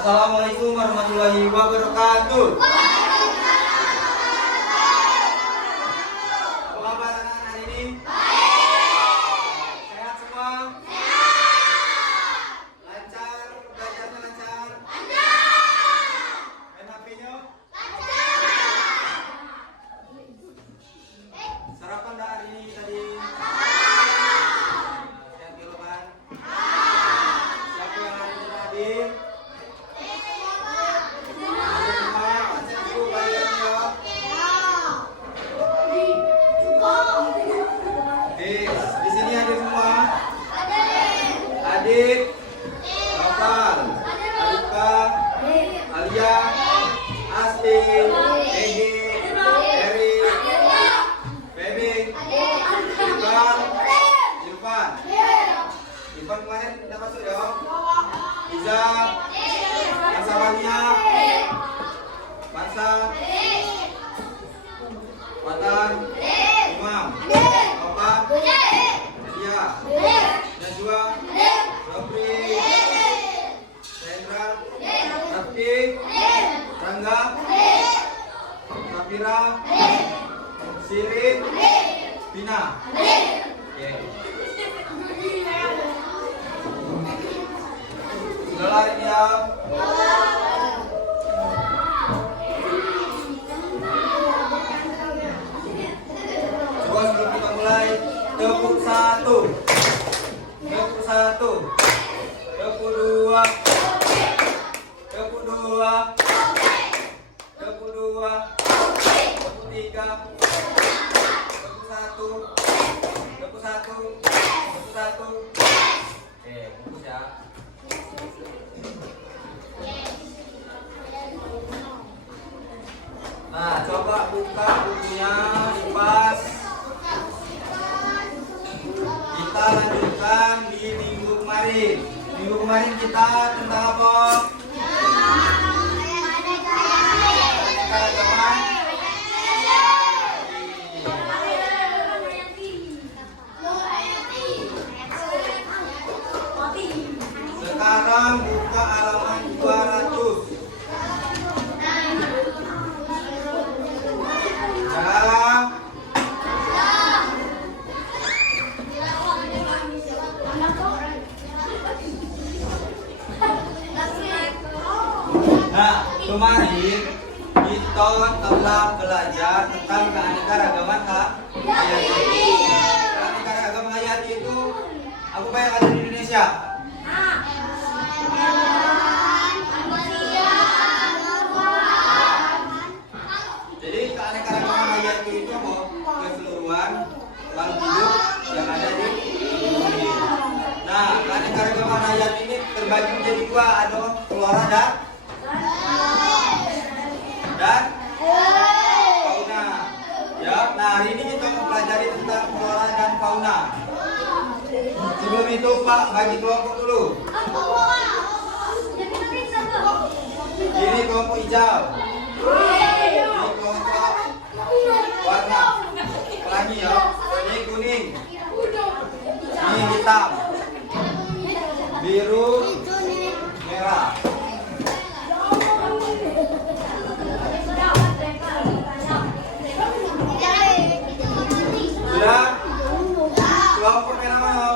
Assalamualaikum warahmatullahi wabarakatuh. Apa kabar anak-anak hari ini? Sehat semua? Lancar? Belajarnya lancar? Main HP-nya? Sarapan dah hari ini tadi? Sehat dulu kan? Siapa yang hari ini hadir? Di sini hadir semua? Adik, Noval, Alika, Alia, Asti, Egi, Eri, Feby, Irfan. Irfan kemarin tidak masuk ya? Iza, yang sahabatnya, Mansa, Watan, Imam, Opan, Nadia, Najwa, Sobri, Sandra, Rafki, Rangga, Safira, Sirin, Bina. Oke. Sudah lari ya? Coba sebelum kita mulai, tepuk satu, tepuk satu, tepuk dua, tepuk dua, tepuk dua, tepuk tiga, tepuk satu, tepuk satu, tepuk satu. Oke, fokus ya. Nah, coba buka bukunya, lipas. Kita lanjutkan di minggu kemarin. Minggu kemarin kita tentang apa? Keagamaan. Sekarang buka halaman 200. Nah, kemarin kita telah belajar tentang keanekaragaman hayati. Keanekaragaman hayati itu apa yang ada di Indonesia? Jadi keanekaragaman hayati itu apa? Keseluruhan makhluk hidup yang ada di dunia. Nah, keanekaragaman hayati ini terbagi menjadi dua, ada flora dan fauna. Ya, nah hari ini kita mempelajari tentang flora dan fauna. Sebelum itu Pak bagi kelompok dulu. Ini kelompok hijau. Ini kelompok warna pelangi ya. Ini kuning. Ini hitam. Biru, merah. Sudah? Kelompok merah mana?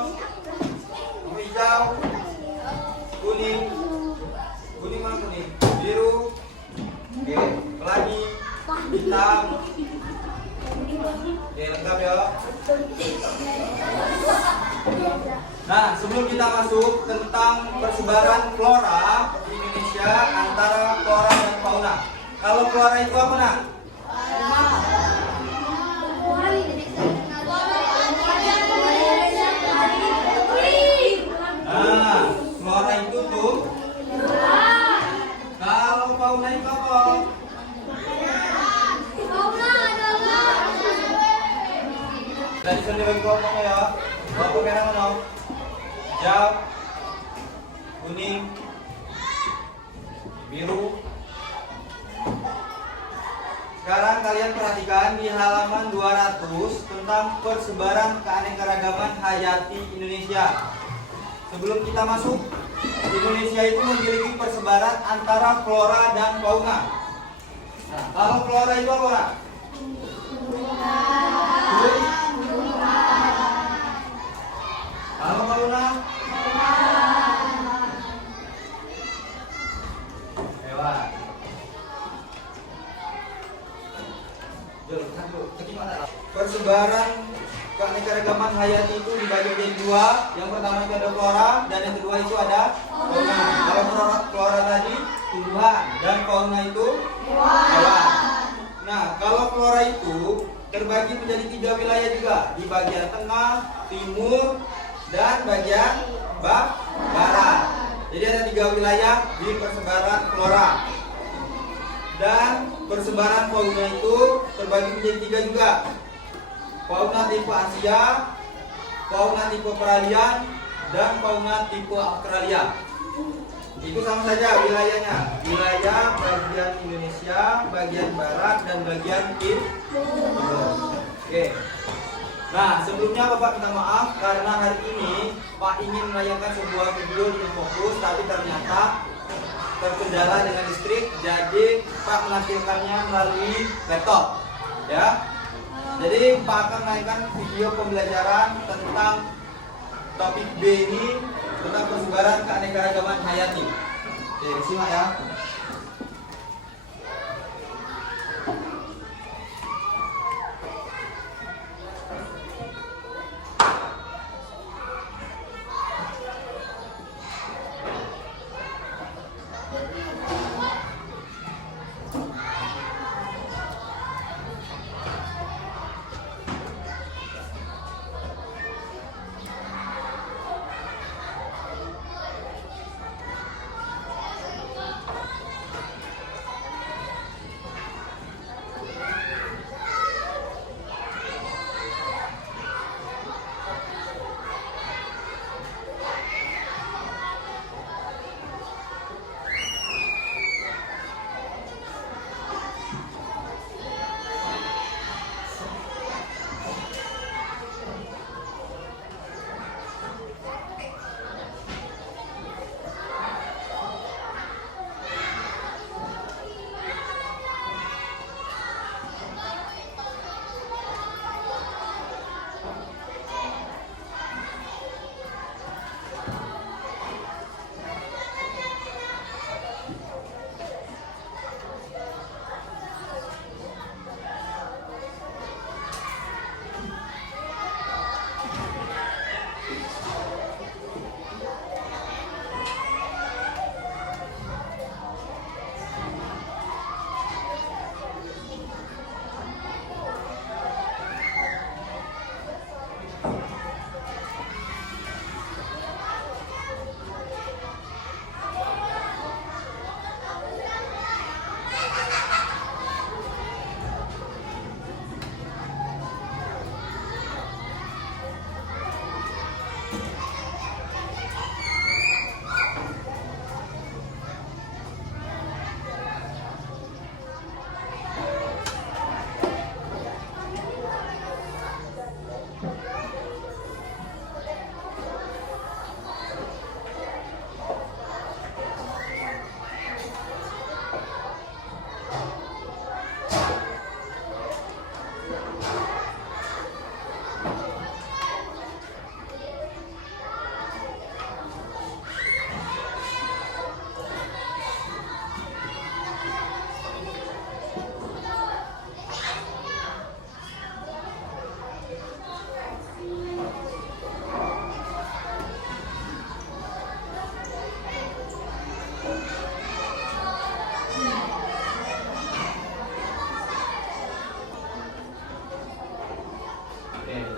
Hijau, kuning, kuning mana kuning? Biru, oke, pelangi, hitam. Oke, lengkap ya. Nah, sebelum kita masuk tentang persebaran flora di Indonesia antara flora dan fauna. Kalau flora itu apa nak? Nah, flora itu tuh. Kalau fauna itu apa? Dari sendiri kelompoknya ya. Kelompok merah mana? Hijau, kuning, biru. Sekarang kalian perhatikan di halaman 200 tentang persebaran keanekaragaman hayati Indonesia. Sebelum kita masuk Indonesia itu memiliki persebaran antara flora dan fauna. Nah, kalau flora itu apa? Kalau fauna? Hewan. Persebaran keanekaragaman hayati itu dibagi menjadi dua. Yang pertama itu ada flora dan yang kedua itu ada fauna. Kalau flora tadi tumbuhan dan fauna itu hewan. Nah, kalau flora itu terbagi menjadi 3 wilayah juga, di bagian tengah, timur, dan bagian barat. Jadi ada 3 wilayah di persebaran flora. Dan persebaran fauna itu terbagi menjadi 3 juga. Fauna tipe Asia, fauna tipe peralihan, dan fauna tipe Australia. Itu sama saja wilayahnya. Wilayah bagian Indonesia, bagian barat, dan bagian timur. Oke. Nah, sebelumnya Bapak minta maaf karena hari ini Pak ingin menayangkan sebuah video di Infokus, tapi ternyata terkendala dengan listrik, jadi Pak menampilkannya melalui laptop. Ya. Jadi Pak akan menayangkan video pembelajaran tentang topik B ini, tentang persebaran keanekaragaman hayati. Oke, simak ya.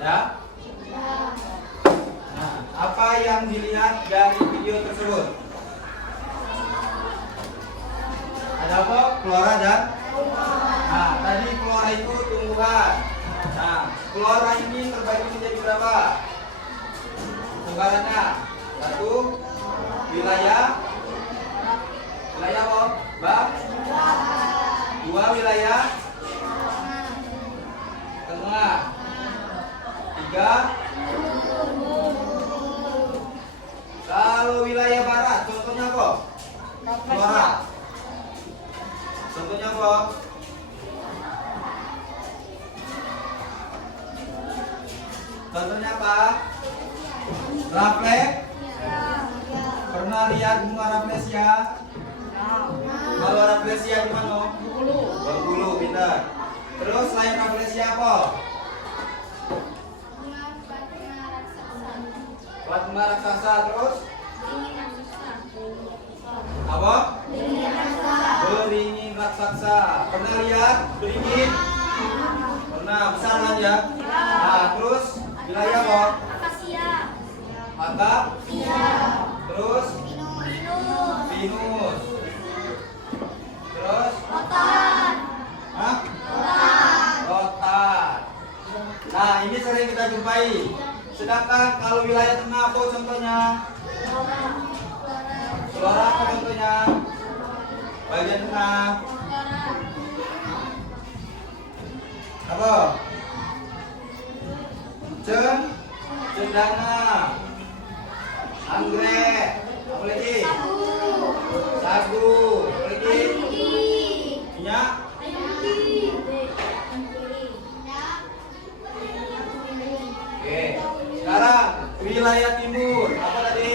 Ya? Nah, apa yang dilihat dari video tersebut? Ada apa? Flora dan? Nah, tadi flora itu tumbuhan. Nah, flora ini terbagi menjadi berapa? Sebarannya 1 wilayah. Wilayah apa? Bab? 2 wilayah tengah. 3 kalau wilayah barat, contoh Contohnya kok? Suara. Contohnya kok? Contohnya apa? Raffles? Pernah lihat bunga rafflesia? Kalau rafflesia di mana? Bengkulu, pintar. Terus selain rafflesia apa? Plat bunga raksasa. Terus? Apa? Beringin raksasa. Pernah lihat beringin? Pernah, besar kan ya? Nah, terus wilayah apa? Akasia. Terus? Pinus. Terus? Hah? Rotan. Nah, ini sering kita jumpai. Sedangkan kalau wilayah tengah apa contohnya? Flora apa contohnya? Bagian tengah. Apa? Cendana. Anggrek. Apa lagi? Sagu. Apa lagi? Minyak. Oke. Sekarang wilayah timur. Apa tadi?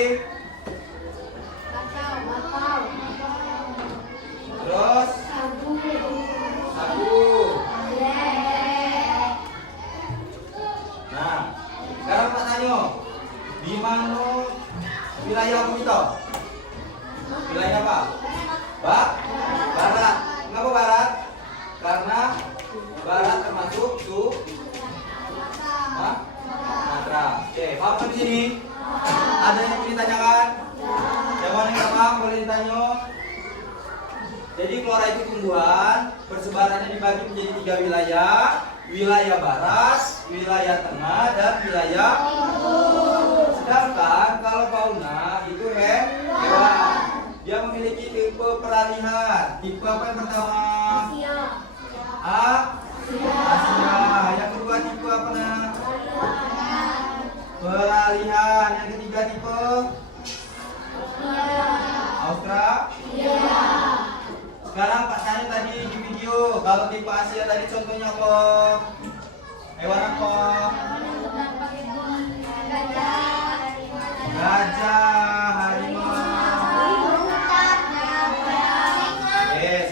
Terus? Sagu. Nah, sekarang tak tanya, di mana wilayah apa kita? Wilayah apa? Barat. Kenapa barat? Karena barat termasuk Sumatera. Oke, paham di sini? Ada yang mau ditanyakan? Yang mana yang paham boleh ditanya. Jadi flora itu tumbuhan, persebarannya dibagi menjadi 3 wilayah. Wilayah barat, wilayah tengah, dan wilayah timur. Sedangkan kalau fauna itu hewan. Dia memiliki tipe peralihan. Tipe apa yang pertama? Asia. Yang kedua tipe apa nah? Peralihan. Yang ketiga tipe Australia. Sekarang Pak tanya tadi di video, kalau tipe Asia tadi contohnya apa? Hewan apa? Gajah, harimau.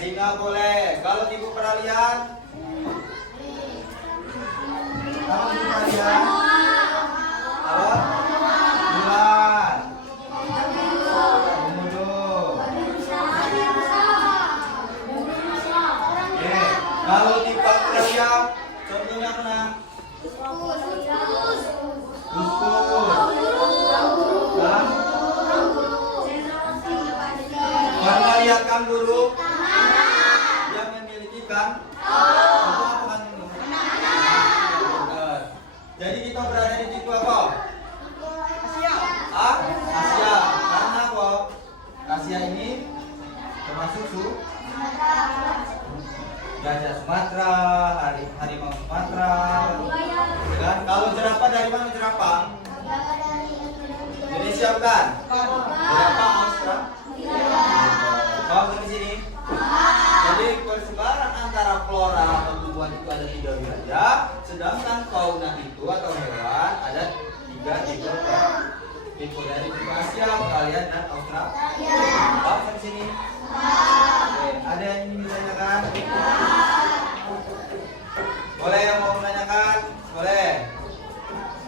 Singa boleh. Kalau tipe peralihan? Kalau tipe peralihan? Apa? Bulan. Kalau tipe peralihan, contohnya mana? Tikus. Dan pernah lihat kanguru? Yang memiliki kan? Apa kan ini? Jadi kita berada di tipe apa? Asia. Karena apa? Asia ini termasuk gajah Sumatera, harimau Sumatera. Dan kalau jerapah dari mana jerapah? Indonesia bukan? Jerapah Australia. Paham di sini? Jadi persebaran antara flora atau tumbuhan itu ada 3 wilayah, sedangkan fauna itu atau hewan ada 3 tipe. Tipe dari tipe Asia, peralihan, dan Australia. Paham di sini? Oke, ada yang ingin ditanyakan? Boleh yang mau menanyakan? Boleh.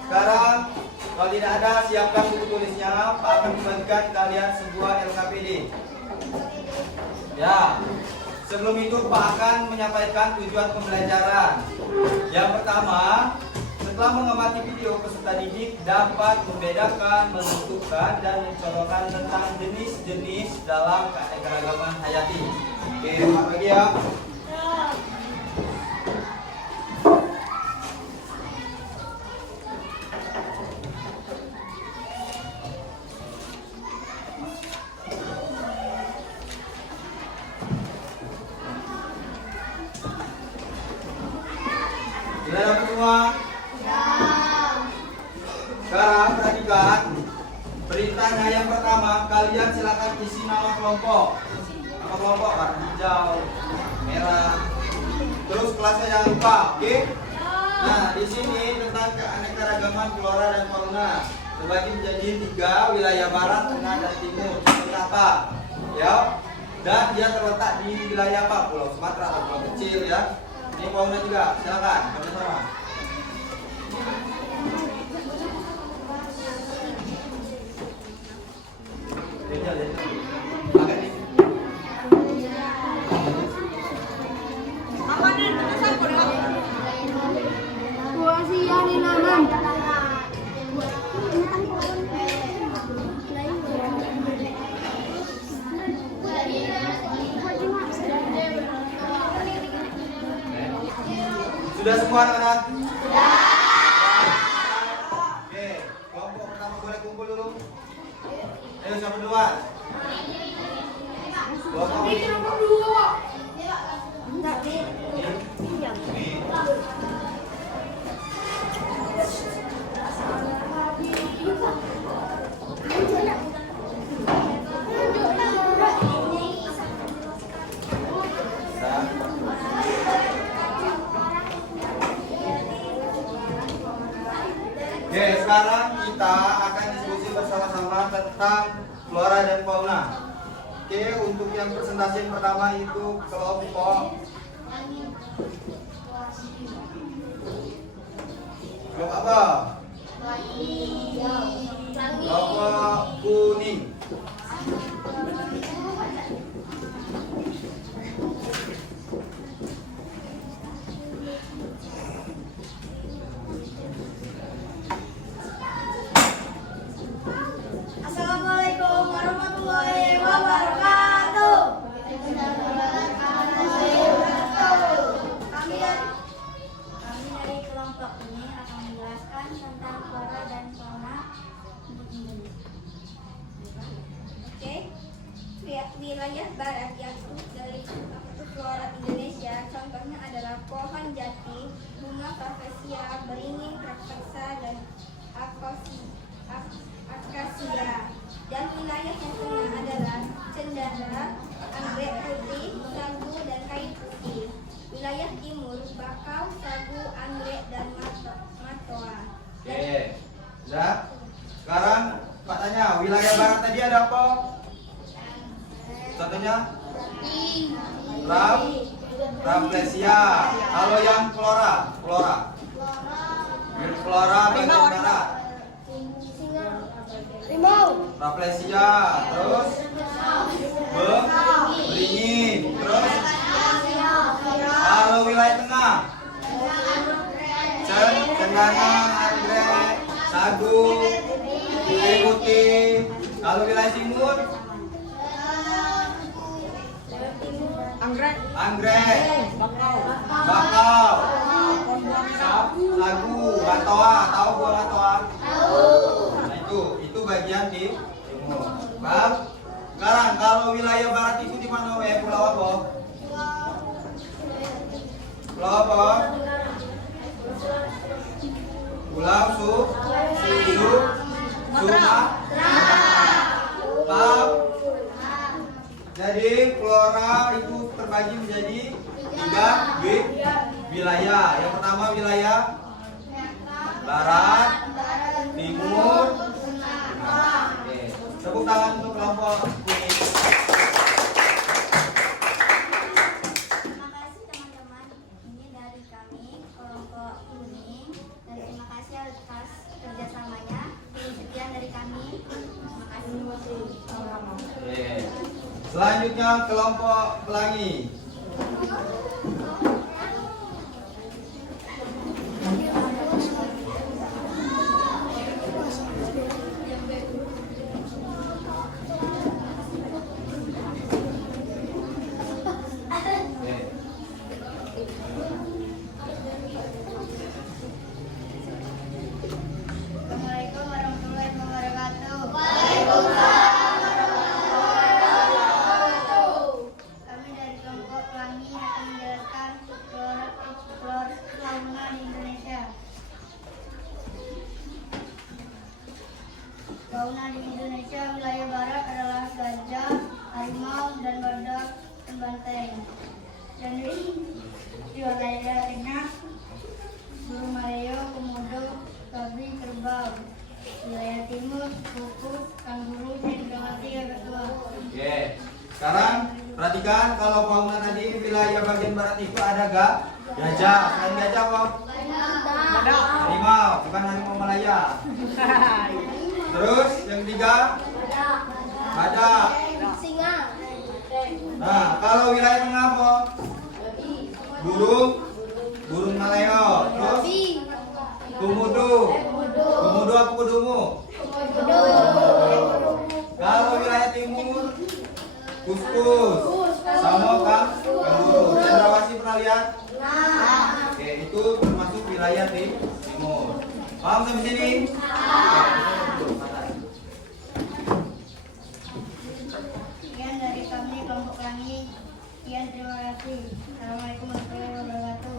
Sekarang kalau tidak ada, siapkan buku tulisnya. Pak akan membagikan kalian sebuah LKPD. Ya. Sebelum itu Pak akan menyampaikan tujuan pembelajaran. Yang pertama, setelah mengamati video, peserta didik dapat membedakan, menentukan, dan mencontohkan tentang jenis-jenis dalam keanekaragaman hayati. Oke, selamat pagi ya. Sudah dapat semua? Sekarang perhatikan perintah Naya yang pertama, kalian silakan isi nama kelompok. Nama kelompok warna hijau, merah. Terus kelasnya jangan lupa, oke? Nah, di sini tentang keanekaragaman flora dan fauna terbagi menjadi 3 wilayah barat, tengah, dan timur. Seperti apa? Ya. Dan dia terletak di wilayah apa? Pulau Sumatera atau pulau kecil ya. Ini fauna juga, silakan sama-sama. Sudah semua anak-anak? Sudah. Oke, kelompok pertama boleh kumpul dulu. Ayo siapa duluan? Kelompok ini. Oke, sekarang kita akan diskusi bersama-sama tentang flora dan fauna. Oke, untuk yang presentasi yang pertama itu kelompok apa? Kelompok kuning. Assalamualaikum warahmatullahi wabarakatuh. Kami dari kelompok ini akan menjelaskan tentang flora dan fauna Oke, wilayah barat yaitu dari flora Indonesia, contohnya adalah pohon jati, bunga Favesia, beringin raksasa, dan akasia. Dan wilayah yang tengah adalah cendana, anggrek putih, sagu, dan kayu putih. Wilayah timur bakau, sagu, anggrek, dan matoa. Oke, sudah. Sekarang Pak tanya, wilayah barat tadi ada apa? Contohnya? Rafflesia. Kalau yang flora bagian barat. Rafflesia, terus beringin, terus kalau wilayah tengah, cendana, anggrek, sagu, kayu putih. Kalau wilayah timur, anggrek, bakau, sagu, batoa. Tahu buah batoa? Nah itu bagian di timur. Paham? Sekarang kalau wilayah barat itu di mana? Pulau apa? Pulau apa? Pulau Sumatera. Paham? Jadi flora itu terbagi menjadi 3 wilayah. Yang pertama wilayah barat, timur. Oke. Tepuk tangan untuk kelompok kuning. Terima kasih teman-teman. Ini dari kami kelompok kuning. Dan terima kasih atas kerjasamanya. Sekian dari kami. Terima kasih. Oke. Selanjutnya kelompok pelangi. Assalamualaikum warahmatullahi wabarakatuh. Kami dari kelompok pelangi akan menjelaskan banteng. Dan di wilayah tengah burung maleo, komodo, babi, kerbau. Wilayah timur kukus, kanguru, cendrawasih, gagak tua. Oke. Sekarang perhatikan kalau fauna tadi wilayah bagian barat itu ada gajah. Selain gajah apa? Harimau, bukan harimau Malaya. Terus yang ketiga badak. Singa. Nah, kalau wilayah tengah apa? Burung maleo. Terus komodo. Komodo apa kodomo? Kalau wilayah timur kuskus sama kanguru. Cendrawasih pernah lihat? Oke, itu termasuk wilayah timur. Paham sampai sini? Sekian dari kami kelompok kami. Sekian, terima kasih. Assalamualaikum warahmatullahi wabarakatuh.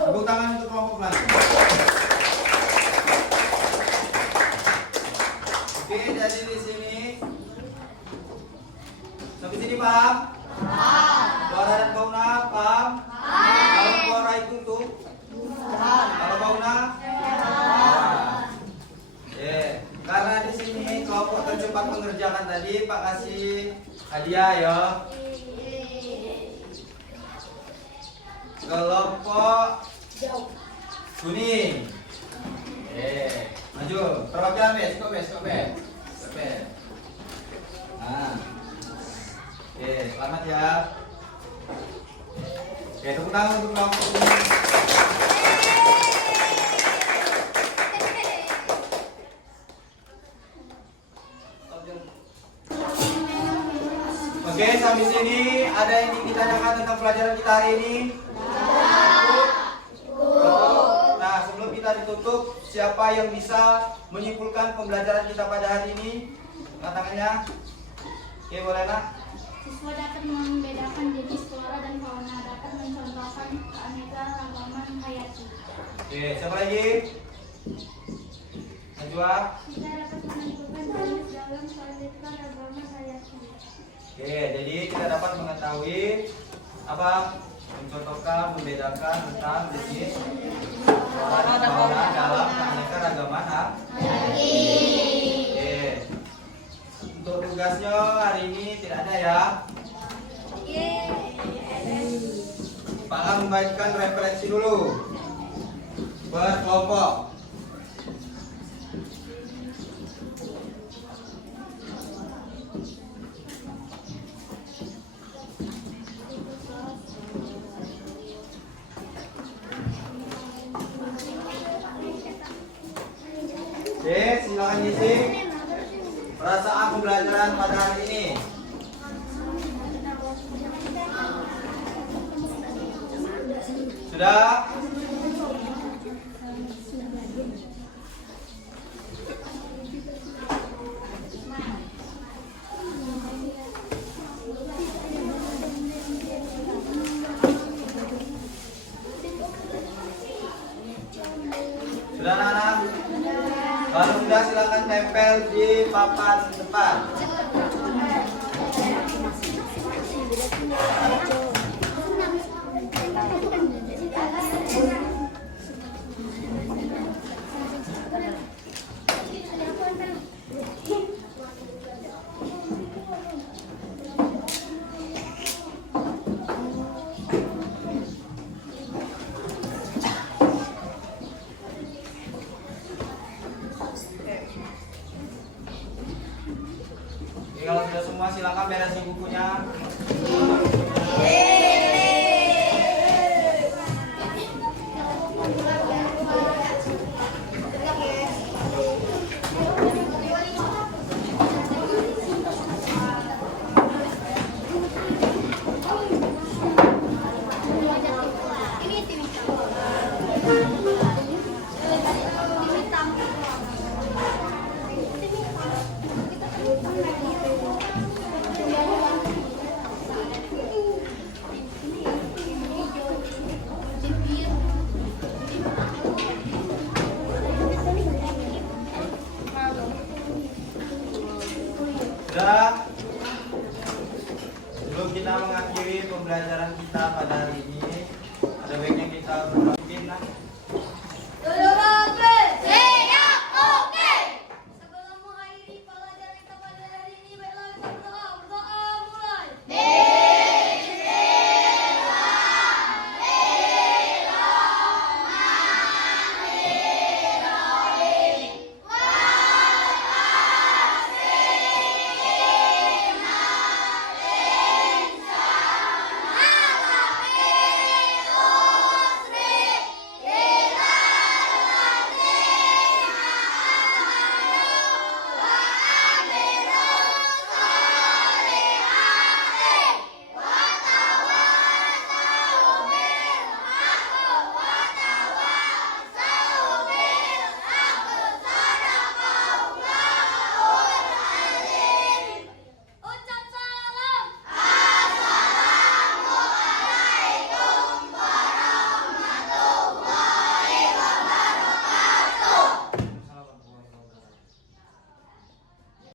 Tepuk tangan untuk kelompok pelangi. Oke, jadi di sini sampai sini paham? Flora dan fauna paham? Kalau flora itu tuh? Kalau fauna? Oke, karena di sini kelompok tercepat mengerjakan tadi, Pak kasih hadiah ya. Kelompok kuning. Maju. Perwakilan kok bes. Nah. Oke, selamat ya. Oke, tepuk tangan untuk kelompok kuning. Oke, sampai sini ada yang ingin ditanyakan tentang pelajaran kita hari ini? Nah, sebelum kita ditutup, siapa yang bisa menyimpulkan pembelajaran kita pada hari ini? Angkat tangannya. Oke, boleh nak? Siswa dapat membedakan jenis flora dan fauna, dapat mencontohkan keanekaragaman hayati. Oke, siapa lagi? Najwa. Kita dapat menentukan jenis dalam keanekaragaman hayati. Oke, jadi kita dapat mengetahui apa? Mencontohkan, membedakan tentang jenis flora dan fauna dalam keanekaragaman hayati. Oke. Untuk tugasnya hari ini tidak ada ya. Pak akan membagikan referensi dulu berkelompok. Oke, silakan isi perasaan pembelajaran pada hari ini. Sudah? Sudah anak-anak? Kalau sudah silakan tempel di papan depan. Oke, kalau sudah semua silakan beresin bukunya. Sebelum kita mengakhiri pembelajaran kita pada hari ini, ada baiknya kita berdoa.